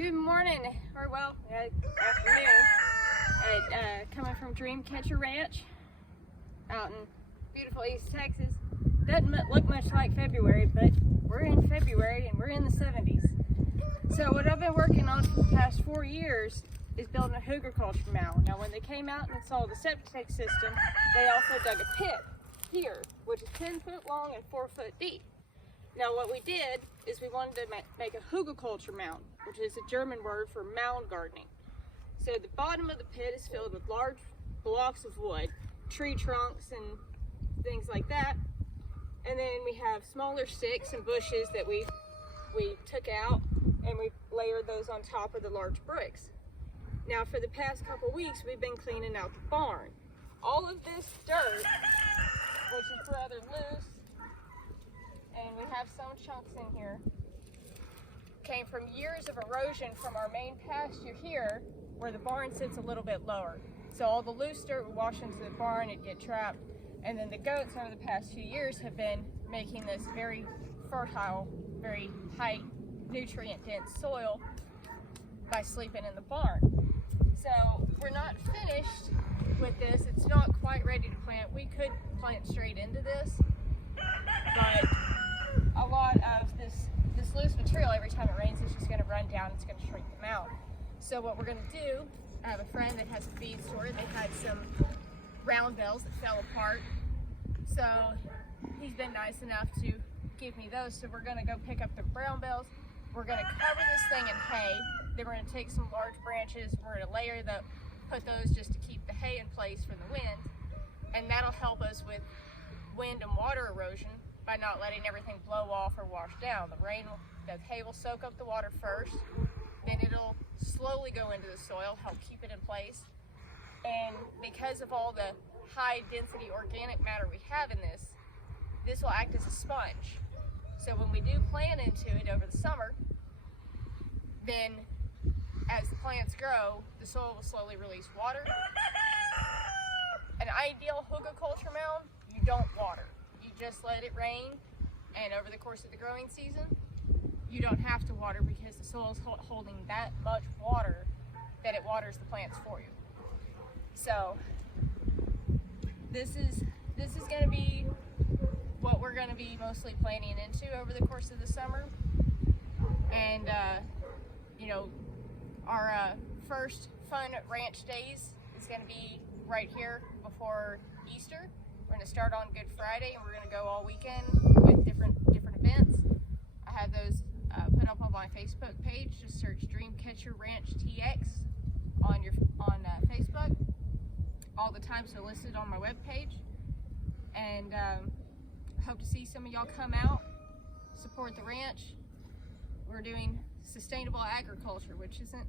Good morning, or well, afternoon, coming from Dreamcatcher Ranch out in beautiful East Texas. Doesn't look much like February, but we're in February and we're in the 70s. So what I've been working on for the past 4 years is building a hugelkulture mound. Now when they came out and installed the septic system, they also dug a pit here, which is 10 foot long and 4 foot deep. Now what we did is we wanted to make a hugelkulture mound, which is a German word for mound gardening. So the bottom of the pit is filled with large blocks of wood, tree trunks and things like that. And then we have smaller sticks and bushes that we took out and we layered those on top of the large bricks. Now for the past couple weeks we've been cleaning out the barn. All of this dirt, which is rather loose, and we have some chunks in here, came from years of erosion from our main pasture here, where the barn sits a little bit lower. So all the loose dirt would wash into the barn, it'd get trapped, and then the goats over the past few years have been making this very fertile, very high nutrient dense soil by sleeping in the barn. So we're not finished with this. It's not quite ready to plant. We could plant straight into this, but a lot of this loose material, every time it rains, it's just going to run down. It's going to shrink the mound. So what we're going to do, I have a friend that has a feed store. They had some round bells that fell apart. So he's been nice enough to give me those. So we're going to go pick up the brown bells. We're going to cover this thing in hay. Then we're going to take some large branches. We're going to layer put those just to keep the hay in place from the wind. And that'll help us with wind and water erosion by not letting everything blow off or wash down. The hay will soak up the water first, then it'll slowly go into the soil, help keep it in place. And because of all the high density organic matter we have in this will act as a sponge. So when we do plant into it over the summer, then as the plants grow, the soil will slowly release water. An ideal hugelkulture mound, you don't water. You just let it rain, and over the course of the growing season, you don't have to water because the soil is holding that much water that it waters the plants for you. So this is going to be what we're going to be mostly planting into over the course of the summer. And our first fun ranch days is going to be right here before Easter. We're going to start on Good Friday and we're going to go all weekend with different events. I have those put up on my Facebook page. Just search Dreamcatcher Ranch TX on Facebook. All the times are listed on my webpage. And hope to see some of y'all come out, support the ranch. We're doing sustainable agriculture, which isn't,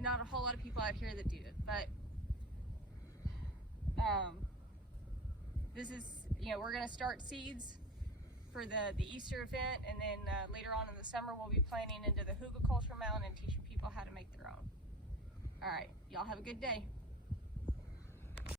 not a whole lot of people out here that do it, but this is, we're going to start seeds for the Easter event, and then later on in the summer we'll be planting into the hugelkulture mound and teaching people how to make their own. All right, y'all have a good day.